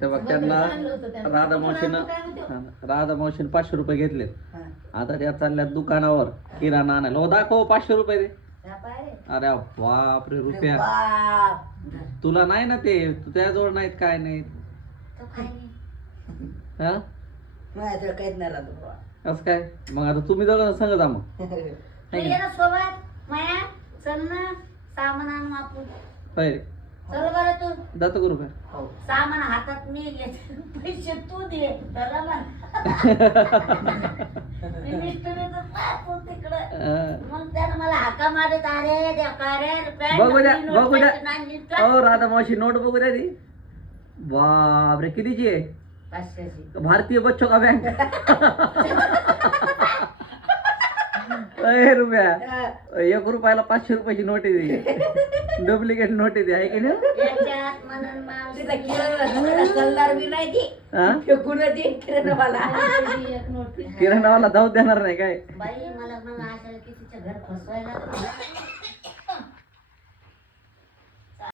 तेव्हा त्यांना राधा मावशीनं 500 रुपये घेतले. आता त्या चालल्या दुकानावर किराणा आणायला. हो दाखव 500 रुपये दे. अरे बापरे रुपया, तुला नाही ना ते, तुझ्याजवळ नाहीत काय नाहीत. हा असं काय मग आता तुम्ही दोघं सांगा जा मग. होय चल बरं तू जातो करू काय सामान हातात मी घेते, पैसे तू दे त्याला म्हण. मी मिस्टरीचं पाहतो तिकडं. मग त्यानं मला हाका मारत, अरे देव काय रे बघू द्या बघू द्या. हो राधा मावशी नोट बघू द्या ती. बापरे कितीची आहे? 500ची. भारतीय बच्चो का बँक. रुपया 1 रुपयाला 500 रुपयाची नोट आहे. डुप्लिकेट नोट आहे आहे की नाही. किराणावाला जाऊ देणार नाही काय. बाई मला असं की तिच्या घर फसवायला